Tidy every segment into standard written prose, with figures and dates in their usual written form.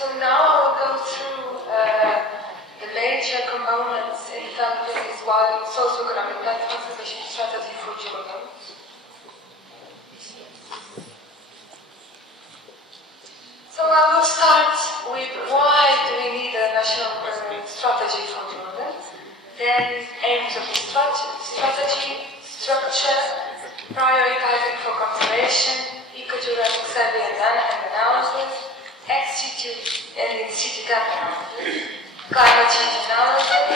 So now I will go through the major components in developing this wild socioeconomic land conservation strategy for Jordan. So I will start with why do we need a national strategy for Jordan, then aims of the strategy, structure, prioritizing for conservation, ecogeographic survey and analysis, ex situ and in situ analysis, climate change analysis,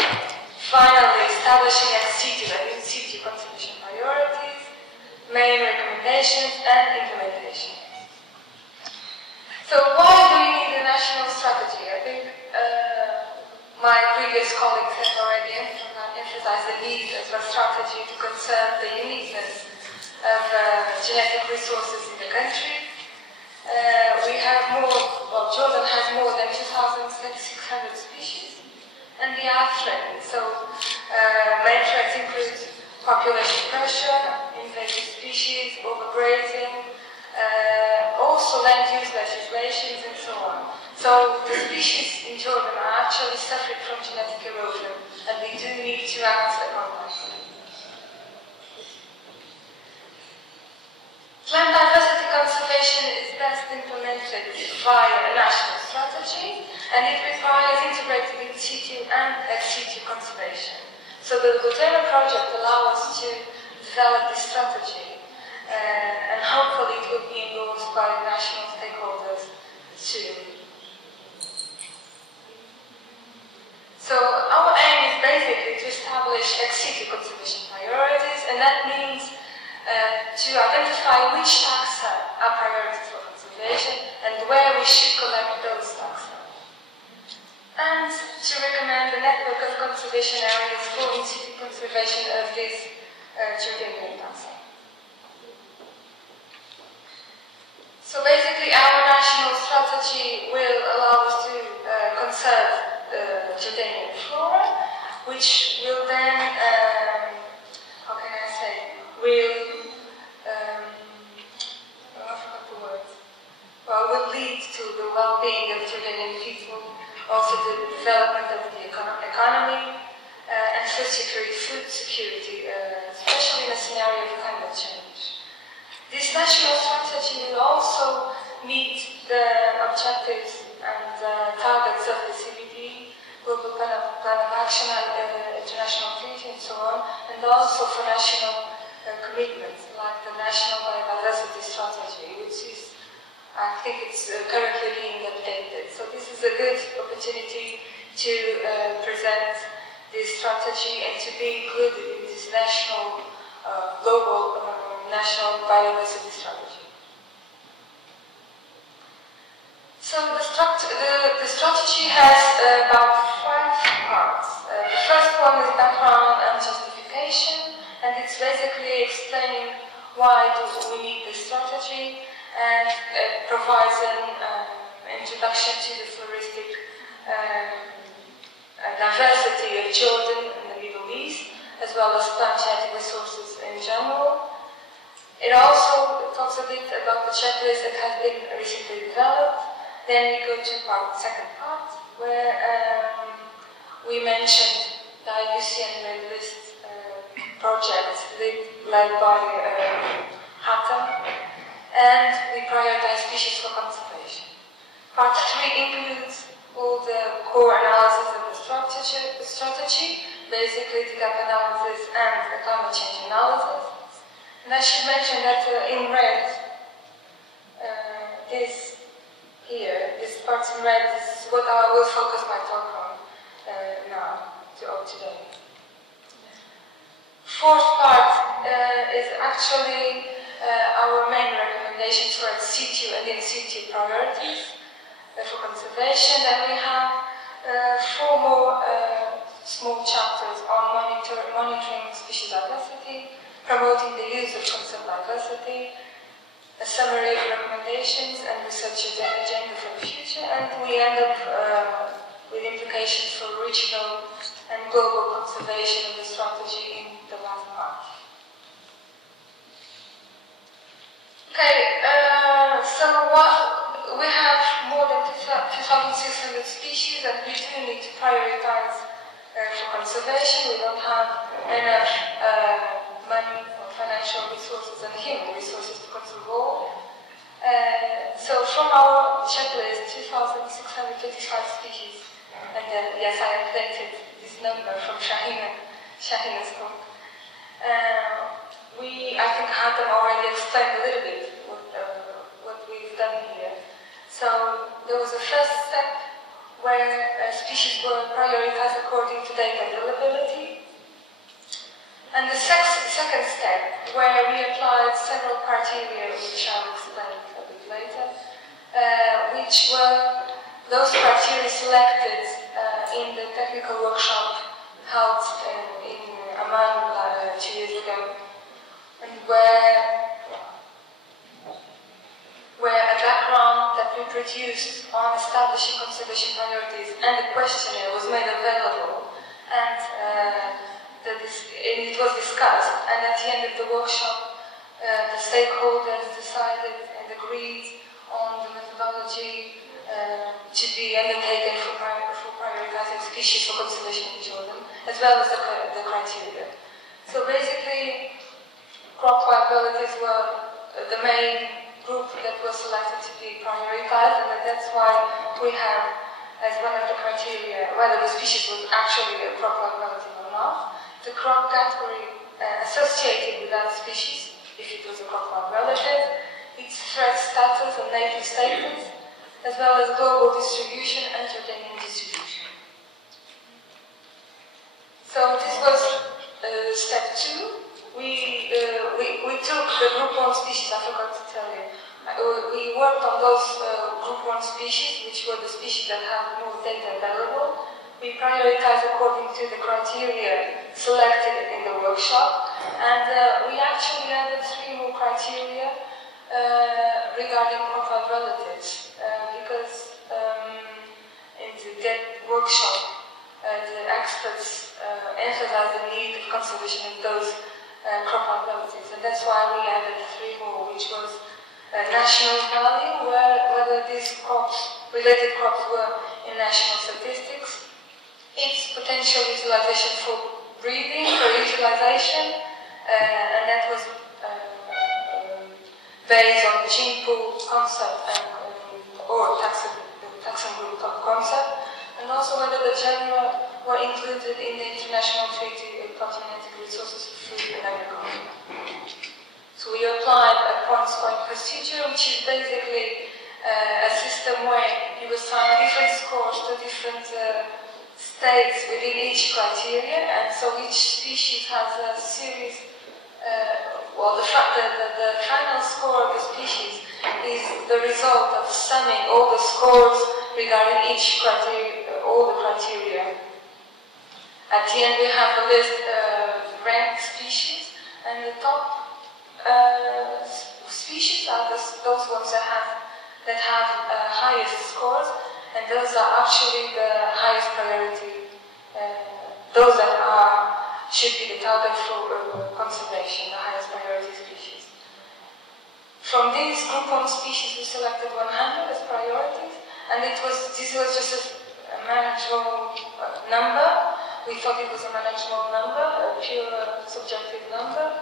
finally establishing ex situ and in situ conservation priorities, main recommendations and implementation. So why do we need a national strategy? I think my previous colleagues have already emphasized the need of a strategy to conserve the uniqueness of genetic resources in the country. We have Jordan has more than 2,600 species, and they are threatened. So main threats include population pressure, invasive species, overgrazing, also land use legislations and so on. So the species in Jordan are actually suffering from genetic erosion, and we do need to act upon that. Land diversity conservation is best implemented via a national strategy, and it requires integrated in situ and ex situ conservation. So the Botanic project allows us to develop this strategy, and hopefully it will be endorsed by national stakeholders soon. So our aim is basically to establish ex situ conservation priorities, and that means to identify which taxa are priorities for conservation and where we should collect those taxa. And to recommend a network of conservation areas for in situ conservation of these Jordanian taxa. So basically our national strategy will allow us to conserve Jordanian flora, which will then, how can I say, will lead to the well-being of Jordanian people, also the development of the economy, and food security, especially in a scenario of climate change. This national strategy will also meet the objectives and targets of the CBD, Global Plan of Action, International Treaty, and so on, and also for national commitments like the National Biodiversity Strategy, which is, I think it's currently being updated. So this is a good opportunity to present this strategy and to be included in this national, global National Biodiversity Strategy. So the strategy has about 5 parts. The first one is background and justification, and it's basically explaining why do we need this strategy, and it provides an introduction to the floristic diversity of Jordan and the Middle East, as well as plant genetic resources in general. It also talks a bit about the checklist that has been recently developed. Then we go to the second part, where we mentioned the Vicia and list project led by Hatta, and we prioritize species for conservation. Part 3 includes all the core analysis of the strategy, basically the gap analysis and the climate change analysis. And I should mention that in red, this part in red is what I will focus my talk on today. Fourth part is actually our main recommendations for ex situ and in situ priorities for conservation. Then we have 4 more small chapters on monitoring species diversity, promoting the use of concept diversity, a summary of recommendations and research agenda for the future, and we end up with implications for regional and global conservation of the strategy in the last part. Okay, so we have more than 2,600 2,600 species, and we do need to prioritize for conservation. We don't have enough money or financial resources and human resources to conserve all. So from our checklist, 2,655 species, and yes, I updated this number from Shahina's book. I think Hatem already explained a little bit what we've done here. So there was a first step where species were prioritized according to data availability. And the second step, where we applied several criteria, which I'll explain a bit later, which were those criteria selected in the technical workshop held in Amman 2 years ago, and where a background that we produced on establishing conservation priorities and the questionnaire was made available, and it was discussed, and at the end of the workshop, the stakeholders decided and agreed on the methodology to be undertaken for prioritizing species for conservation in Jordan, as well as the criteria. So basically, crop liabilities were the main group that was selected to be prioritized, and that's why we have as one of the criteria whether the species was actually a crop liability or not, the crop category associated with that species, if it was a crop liability, its threat status and native status, as well as global distribution and Jordanian distribution. So this was step 2. We took the group 1 species, I forgot to tell you. We worked on those group 1 species, which were the species that have more data available. We prioritized according to the criteria selected in the workshop, and we actually added 3 more criteria regarding profile relatives, because in the workshop, the experts emphasized the need of conservation of those crop relatives, and that's why we added 3 more, which was national value, whether these related crops were in national statistics, its potential utilization for breeding, for utilization, and that was based on the gene pool concept or taxon group concept, and also whether the genera were included in the International Treaty on Continental Resources for Food and Agriculture. So we applied a points-point procedure, which is basically a system where you assign different scores to different states within each criteria, and so each species has a series. The final score of the species is the result of summing all the scores regarding each criteria, all the criteria. At the end, we have a list of ranked species, and the top species are those ones that have highest scores, and those are actually the highest priority. Those that should be the target for conservation, the highest priority species. From these group 1 species, we selected 100 as priorities, and this was just a manageable number. We thought it was a manageable number, a pure subjective number,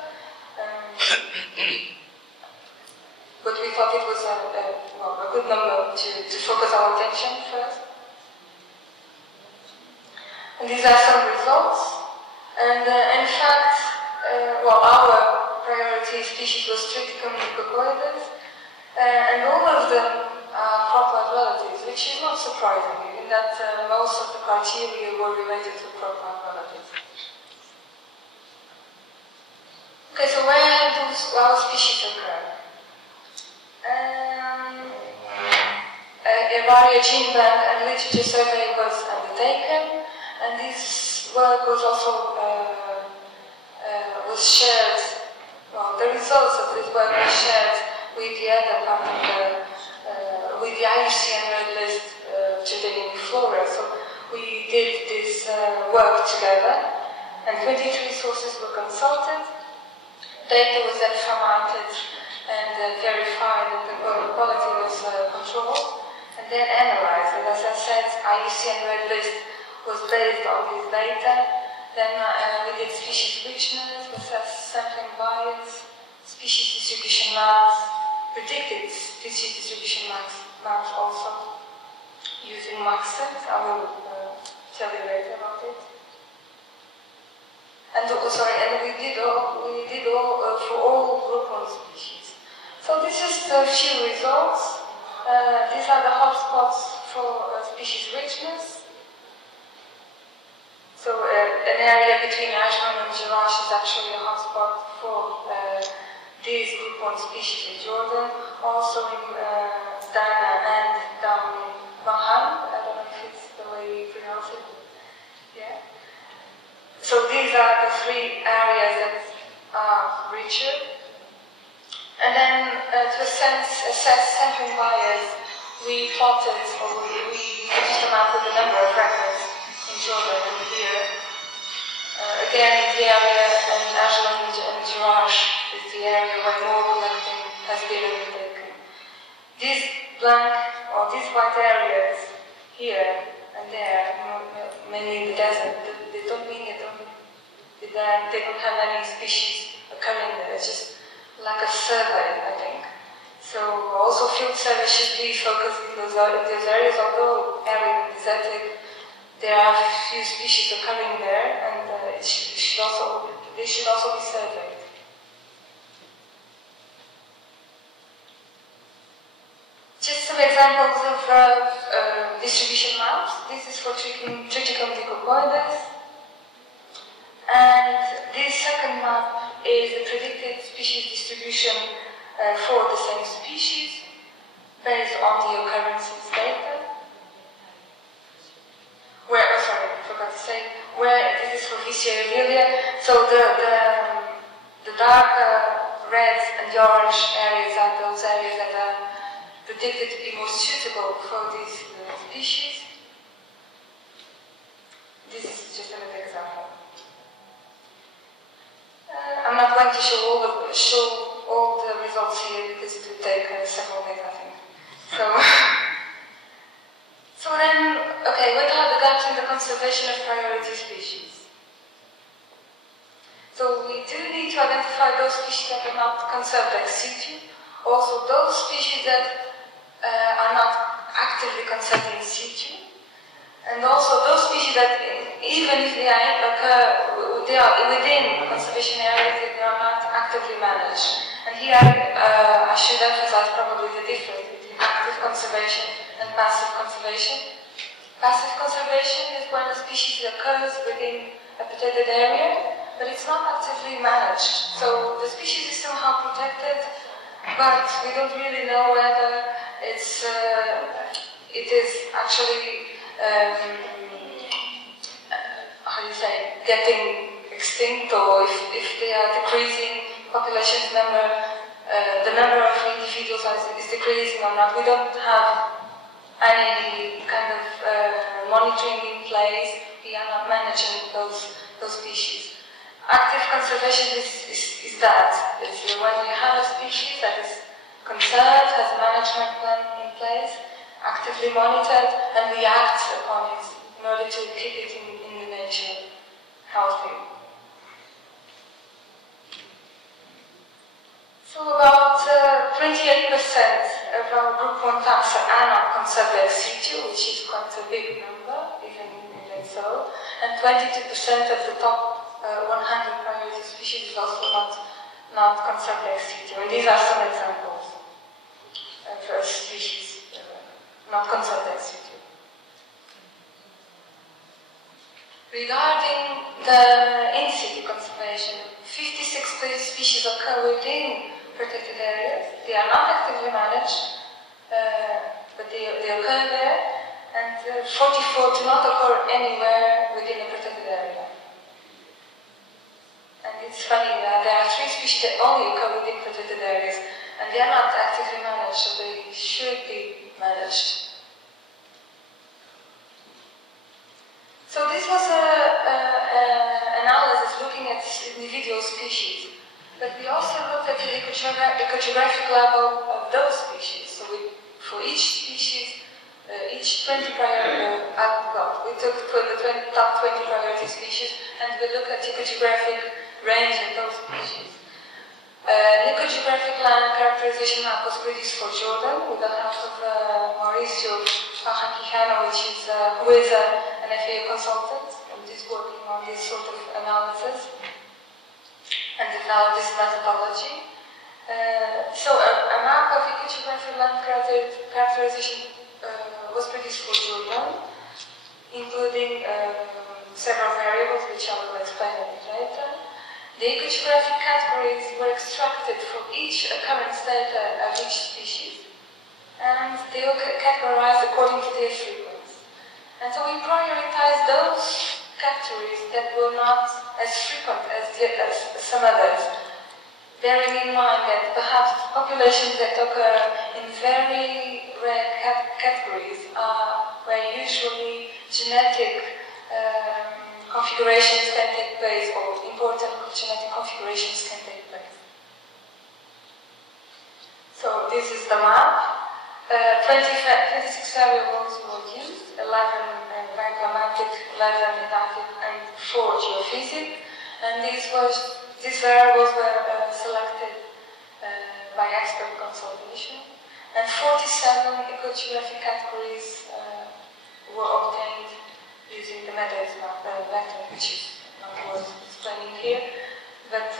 but we thought it was a good number to focus our attention first. And these are some results. And in fact, our priority species was Triticum mucocoides, and all of them are crop-like relatives, which is not surprising, in that most of the criteria were related to crop-like relatives. Okay, so where do our species occur? A Varia gene bank and literature survey was undertaken, and this work was also was shared. Well, the results of this work were shared with the other part of with the IUCN Red List Jordanian Flora. So we did this work together, and 23 sources were consulted. Data was then formatted and verified, and the quality was controlled, and then analyzed. And said, IUCN Red List was based on this data. Then we did species richness, assessed sampling bias, species distribution maps, predicted species distribution maps also using maxes. I will tell you later about it. And we did all for all group 1 species. So this is the few results. These are the hotspots for species richness. So an area between Ajman and Jerash is actually a hotspot for these group 1 species in Jordan, also in Dana and down in Mahan. I don't know if it's the way we pronounce it. Yeah. So these are the 3 areas that are richer. And then to assess sampling bias, we plotted, or we produced a map with the number of fragments in Jordan and here. Again, the area in Ajlan and Jerash is the area where more collecting has been undertaken. These blank, or these white areas here and there, mainly in the desert, they don't mean they don't have any species occurring there. It's just like a survey, I think. So also field survey should be focused in those areas, although arid and desertic, there are a few species occurring there, and they should also be surveyed. Just some examples of distribution maps. This is for Triticum dicocoides. And this second map is the predicted species distribution for the same species based on the occurrences data. Where this is for Vicia ervilla. So the dark reds and the orange areas are those areas that are predicted to be most suitable for these species. This is just another example. I'm not going to show all the results here because it would take several days, I think. So then, okay, what are the gaps in the conservation of priority species? So we do need to identify those species that are not conserved ex situ, also those species that are not actively conserved in situ, and also those species that, even if they are within conservation areas, they are not actively managed. And here I should emphasize probably the difference between active conservation and passive conservation. Passive conservation is when a species occurs within a protected area, but it's not actively managed. So the species is somehow protected, but we don't really know whether it is actually getting extinct, or if they are decreasing population number, the number of individuals is decreasing or not. We don't have any kind of monitoring in place. We are not managing those species. Active conservation is that. It's when you have a species that is conserved, has a management plan in place, actively monitored, and we act upon it in order to keep it in the nature healthy. So about 28% of our group 1 taxa are not conserved ex situ, which is quite a big number, even so, and 22% of the top 100 priority species is also not conserved ex situ. And these are some examples of species not conserved ex situ. Regarding the in situ conservation, 56 species occur within protected areas. They are not actively managed, but they occur there, and 44 do not occur anywhere within a protected area. And it's funny that there are 3 species that only occur within protected areas, and they are not actively managed, so they should be managed. So this was an analysis looking at individual species, but we also looked at the ecogeographic level of those species. So for each species, each 20 we took the top 20 priority species and we look at ecogeographic range of those species. An ecogeographic land characterization map was produced for Jordan with the help of Mauricio Fajacquijano, who is an FAO consultant and is working on this sort of analysis and developed this methodology. So a map of ecogeographic land characterization was produced for Jordan, including several variables which I will explain a bit later. The ecogeographic categories were extracted from each occurrence data of each species, and they were categorized according to their frequency. And so we prioritized those categories that were not as frequent as some others, bearing in mind that perhaps populations that occur in very rare categories where usually genetic configurations can take place, or important genetic configurations can take place. So this is the map. 26 variables were used, 11 biochromatic, 11 adaptive, and 4 geophysic. And these variables were selected by expert consultation. And 47 ecogeographic categories were obtained using the method, which is not worth explaining here. But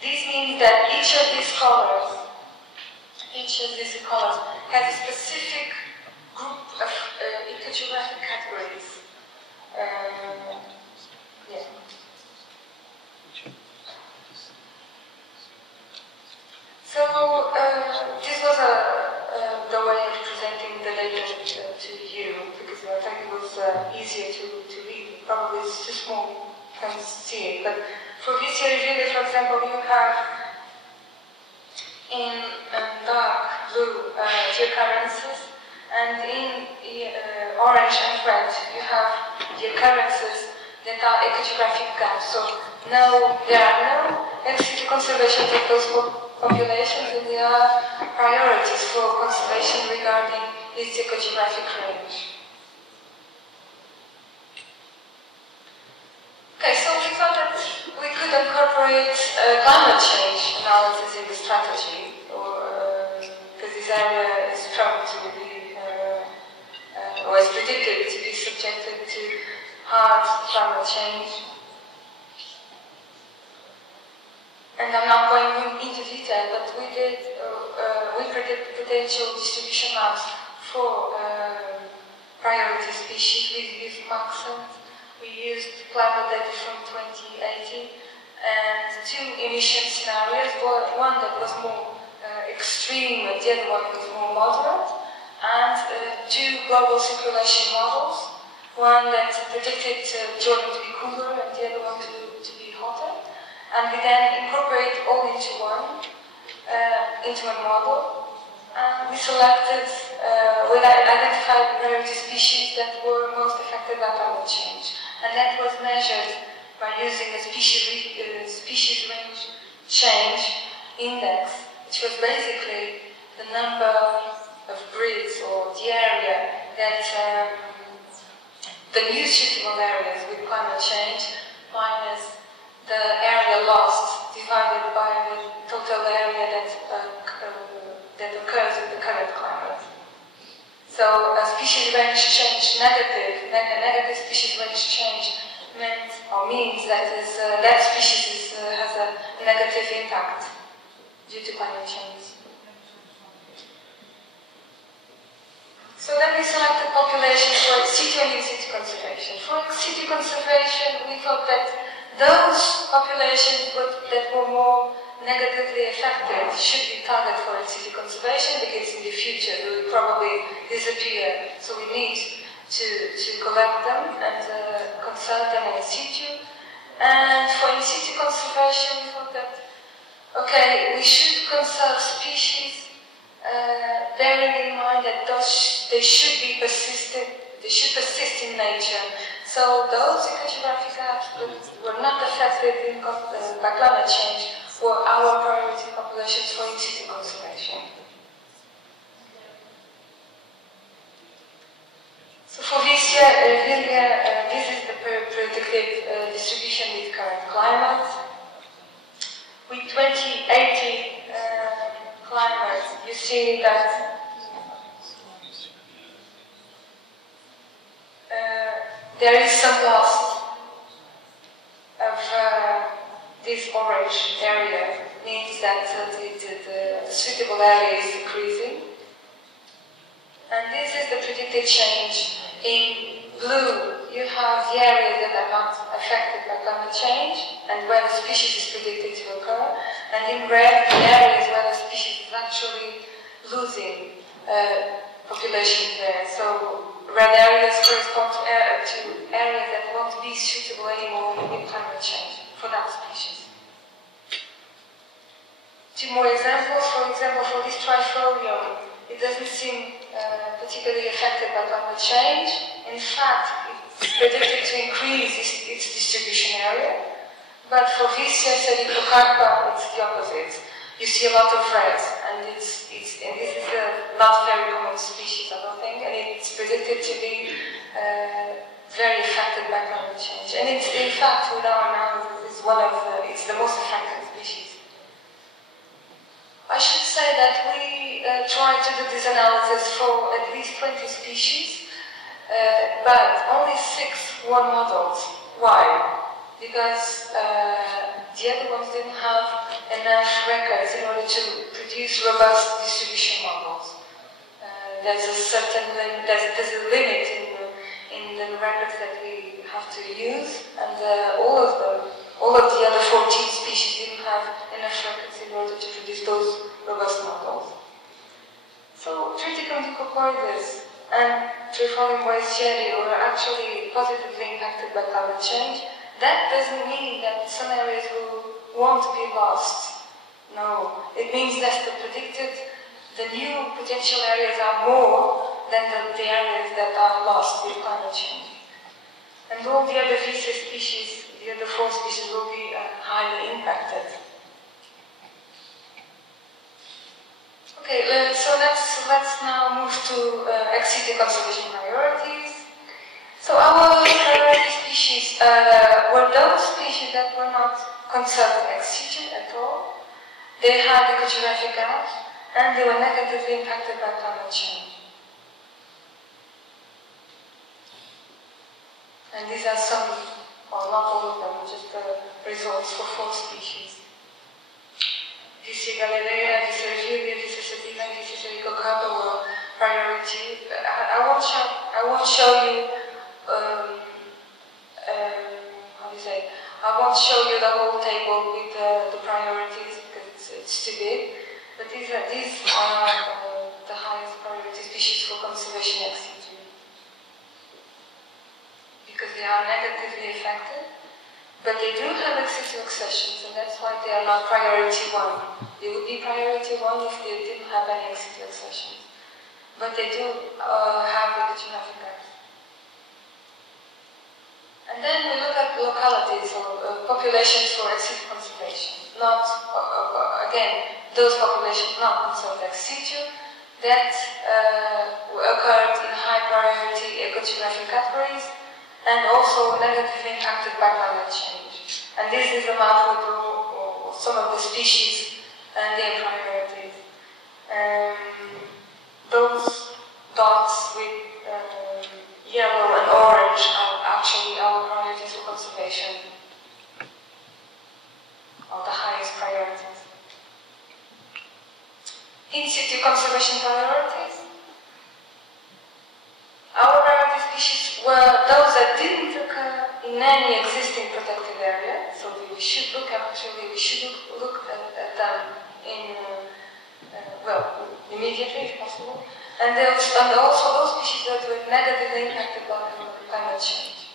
this means that each of these colors has a specific group of ecogeographic categories. Yeah. So this was the way of presenting the data to you, because I think it was easier to read. Probably it's too small, you can't see it. But for Vicia ervilla, for example, you have in dark blue the occurrences, and in orange and red you have the occurrences that are ecogeographic gaps. So no, there are no ex-situ conservations of those populations, and there are priorities for conservation regarding its ecogeographic range. Okay, so we thought that we could incorporate climate change analysis in the strategy, because this area is prone to be, or is predicted to be subjected to hard climate change. And I'm not going into detail, but we predicted potential distribution maps for priority species. We used taxon. We used climate data from 2018 and 2 emission scenarios, one that was more extreme and the other one was more moderate, and 2 global circulation models, one that predicted Jordan to be cooler and the other one to be hotter. And we then incorporate all into one model. And we selected, we identified priority species that were most affected by climate change. And that was measured by using a species range change index, which was basically the number of grids, or the area that the new suitable areas with climate change minus the area lost divided by the total area that occurs with the current climate. So a species range change negative species range change means that that species has a negative impact due to climate change. So then we selected populations for situ and in-situ conservation. For in-situ conservation, we thought that those populations that were more negatively affected should be targeted for in-situ conservation, because in the future they will probably disappear. So we need to collect them and conserve them in situ. And for in-situ conservation, we thought that, okay, we should conserve species, bearing in mind that they should persist in nature. So those ecogeographic gaps that were not affected by climate change were our priority populations for in-situ conservation. 2080 climate, you see that there is some loss of this orange area. Means that the suitable area is decreasing. And this is the predicted change. In blue, you have the areas that are not affected by climate change and where the species is predicted to occur. And in red, the areas where the species is actually losing population there. So red areas correspond to areas that won't be suitable anymore in climate change for that species. Two more examples. For example, for this trifolium, it doesn't seem particularly affected by climate change. In fact, it's predicted to increase its distribution area. But for Vicia sedicocarpa, it's the opposite. You see a lot of red, and this is a not very common species, I don't think, and it's predicted to be very affected by climate change. And it's, in fact, with our analysis, it's the most affected species. I should say that we try to do this analysis for at least 20 species, but only 6 were modeled. Why? Because the other ones didn't have enough records in order to produce robust distribution models. There's a certain there's a limit in the records that we have to use, and all of the other 14 species didn't have enough records in order to produce those robust models. So Triticum dicocordes and Trifolium boycieri were actually positively impacted by climate change. That doesn't mean that some areas won't be lost. No, it means that the new potential areas are more than the areas that are lost with climate change. And all the other Vicia species, the other 4 species, will be highly impacted. Okay, so let's now move to ex situ conservation priorities. So our priority species were those species that were not conserved ex situ at all. They had ecogeographic gap, and they were negatively impacted by climate change. And these are some, or not all of them, just the results for 4 species. Vicia galilea, Vicia ervilla, Vicia sativa, Vicia sedicocarpa were priority. I won't show you. I won't show you the whole table with the priorities because it's too big. But these are the highest priority species for conservation ex situ, because they are negatively affected. But they do have ex situ accessions, and that's why they are not priority 1. They would be priority 1 if they didn't have any ex situ accessions. But they do have ecogeographic gaps. And then we look at localities or populations for ex situ conservation. Not, again, those populations not conserved ex situ that occurred in high priority ecogeographic categories and also negatively impacted by climate change. And this is a map with some of the species and their priorities. Those dots with yellow and orange are actually our priorities for conservation, or the highest priorities. In situ conservation priorities, our priority species were those that didn't occur in any existing protected area, so we should look at them in, immediately if possible. And also those species that were negatively impacted by climate change.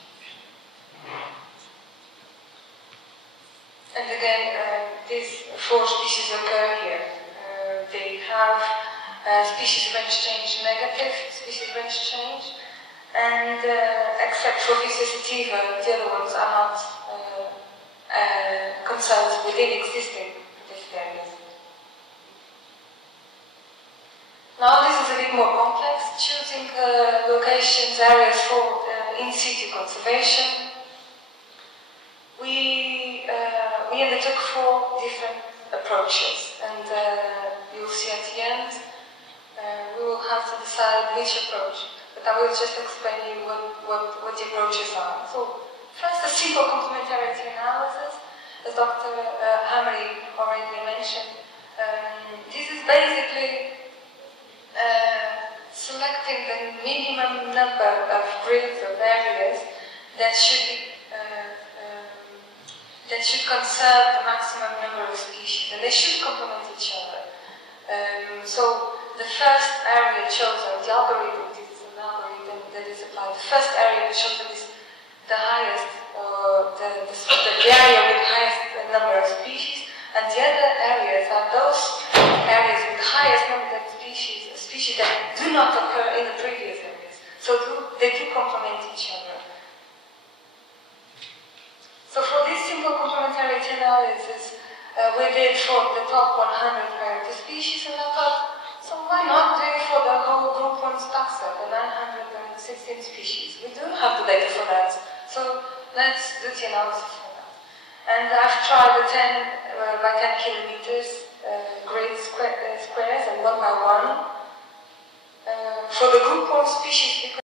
And again, these 4 species occur here. They have species range change negative, species range change, and except for Vicia sativa, the other ones are not conserved within existing protected areas. Now this is a bit more complex, choosing locations, areas for in situ conservation. We undertook 4 different approaches. And you'll see at the end, we will have to decide which approach. But I will just explain you what the approaches are. So, first, a simple complementarity analysis, as Dr. Hamri already mentioned. This is basically selecting the minimum number of grids or areas that should conserve the maximum number of species, and they should complement each other. So the first area chosen, the algorithm, this is an algorithm that is applied. The first area chosen is the highest, the area with the highest number of species, and the other areas are those areas with the highest number of species that do not occur in the previous areas. So they do complement each other. So for this simple complementarity analysis, we did for the top 100 priority species, and I thought, so why not do it for the whole group 1's taxa, the 916 species? We do have the data for that, so let's do the analysis for that. And I've tried the 10 by 10 kilometers grid squares, and 1 by 1 for the group 1 species.